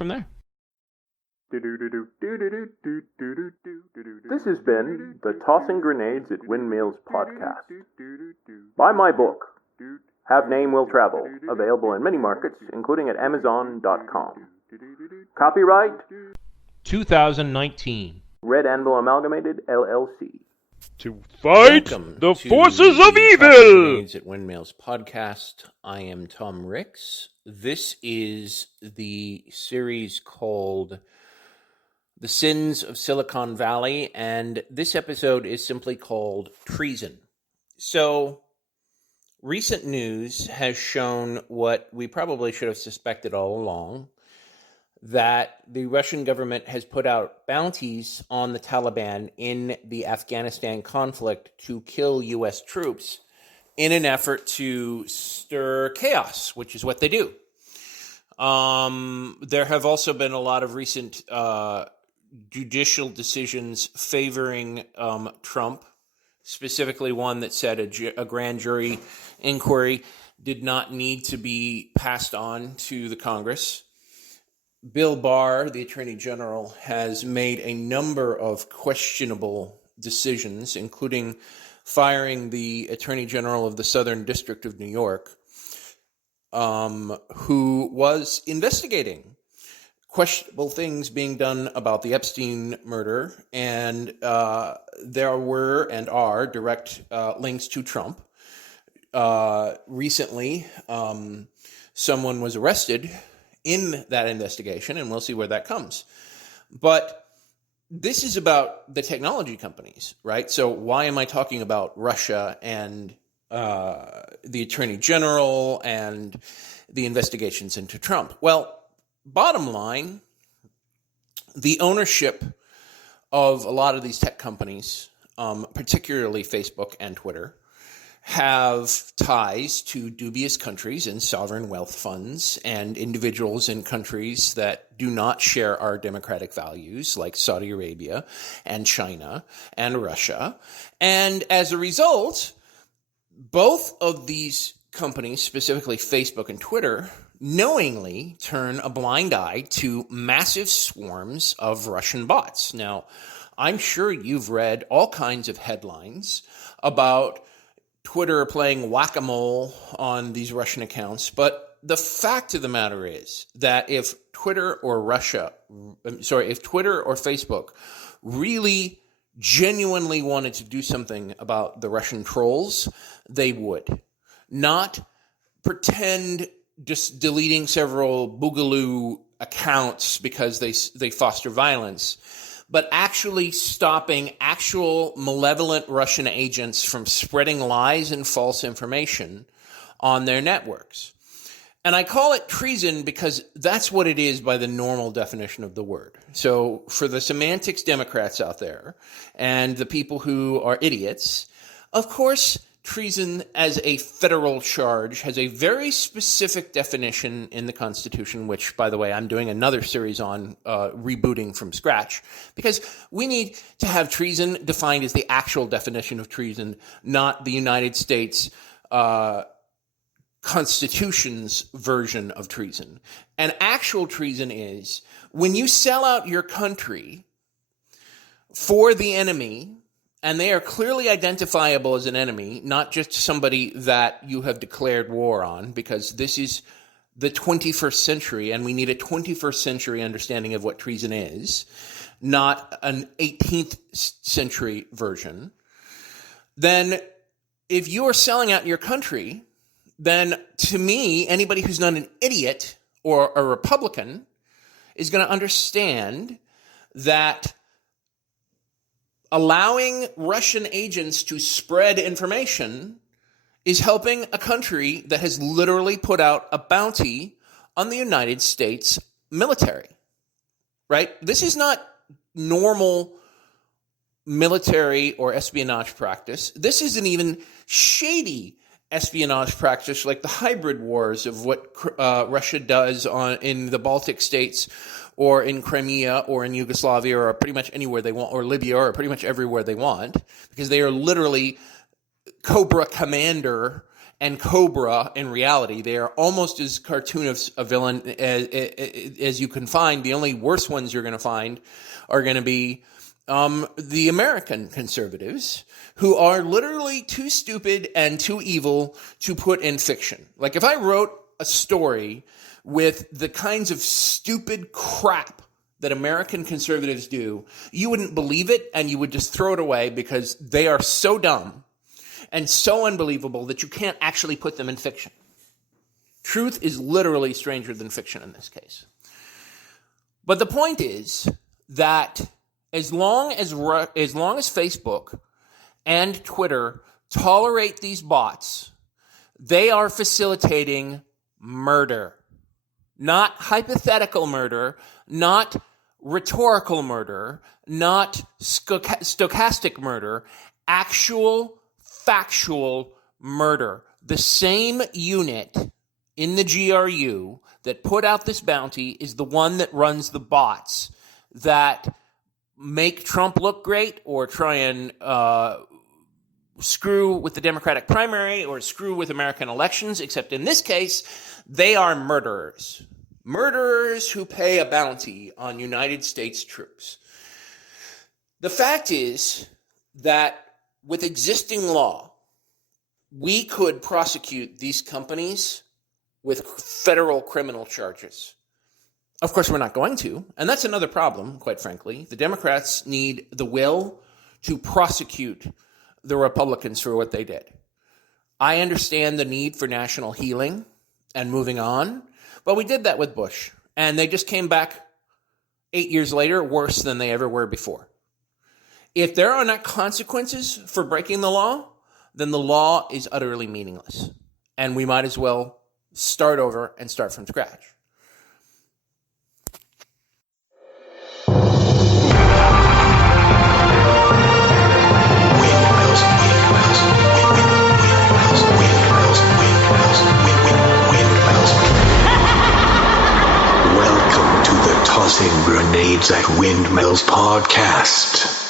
from there. This has been the Tossing Grenades at Windmills podcast. Buy my book, Have Name Will Travel, available in many markets, including at Amazon.com. Copyright 2019. Red Anvil Amalgamated, LLC. To fight Welcome the to forces of the evil! Tossing Grenades at Windmills podcast. I am Tom Ricks. This is the series called The Sins of Silicon Valley, and this episode is simply called Treason. So, recent news has shown what we probably should have suspected all along, that the Russian government has put out bounties on the Taliban in the Afghanistan conflict to kill U.S. troops in an effort to stir chaos, which is what they do. There have also been a lot of recent judicial decisions favoring Trump, specifically one that said a grand jury inquiry did not need to be passed on to the Congress. Bill Barr, the Attorney General, has made a number of questionable decisions, including firing the Attorney General of the Southern District of New York, who was investigating questionable things being done about the Epstein murder, and there were and are direct links to Trump. Recently, someone was arrested in that investigation, and we'll see where that comes. But this is about the technology companies, right? So why am I talking about Russia and the Attorney General and the investigations into Trump? Well, bottom line, the ownership of a lot of these tech companies, particularly Facebook and Twitter, have ties to dubious countries and sovereign wealth funds and individuals in countries that do not share our democratic values, like Saudi Arabia and China and Russia. And as a result, both of these companies, specifically Facebook and Twitter, knowingly turn a blind eye to massive swarms of Russian bots. Now, I'm sure you've read all kinds of headlines about Twitter playing whack-a-mole on these Russian accounts, but the fact of the matter is that if Twitter or Facebook really genuinely wanted to do something about the Russian trolls, they would. Not pretend just deleting several boogaloo accounts because they foster violence, but actually stopping actual malevolent Russian agents from spreading lies and false information on their networks. And I call it treason because that's what it is by the normal definition of the word. So for the semantics Democrats out there and the people who are idiots, of course, treason as a federal charge has a very specific definition in the Constitution, which, by the way, I'm doing another series on rebooting from scratch, because we need to have treason defined as the actual definition of treason, not the United States Constitution's version of treason. And actual treason is when you sell out your country for the enemy, and they are clearly identifiable as an enemy, not just somebody that you have declared war on, because this is the 21st century, and we need a 21st century understanding of what treason is, not an 18th century version. Then if you are selling out your country, then to me, anybody who's not an idiot or a Republican is going to understand that allowing Russian agents to spread information is helping a country that has literally put out a bounty on the United States military, right? This is not normal military or espionage practice. This isn't even shady espionage practice like the hybrid wars of what Russia does in the Baltic states or in Crimea or in Yugoslavia or pretty much anywhere they want, or Libya or pretty much everywhere they want, because they are literally Cobra Commander and Cobra in reality. They are almost as cartoonish a villain as you can find. The only worse ones you're going to find are going to be the American conservatives, who are literally too stupid and too evil to put in fiction. Like if I wrote a story with the kinds of stupid crap that American conservatives do, you wouldn't believe it and you would just throw it away because they are so dumb and so unbelievable that you can't actually put them in fiction. Truth is literally stranger than fiction in this case. But the point is that as long as Facebook and Twitter tolerate these bots, they are facilitating murder. Not hypothetical murder, not rhetorical murder, not stochastic murder, actual factual murder. The same unit in the GRU that put out this bounty is the one that runs the bots that make Trump look great or try and screw with the Democratic primary or screw with American elections, except in this case, they are murderers. Murderers who pay a bounty on United States troops. The fact is that with existing law, we could prosecute these companies with federal criminal charges. Of course, we're not going to, and that's another problem, quite frankly. The Democrats need the will to prosecute the Republicans for what they did. I understand the need for national healing and moving on, but we did that with Bush, and they just came back 8 years later worse than they ever were before. If there are not consequences for breaking the law, then the law is utterly meaningless, and we might as well start over and start from scratch. Welcome to the Tossing Grenades at Windmills podcast.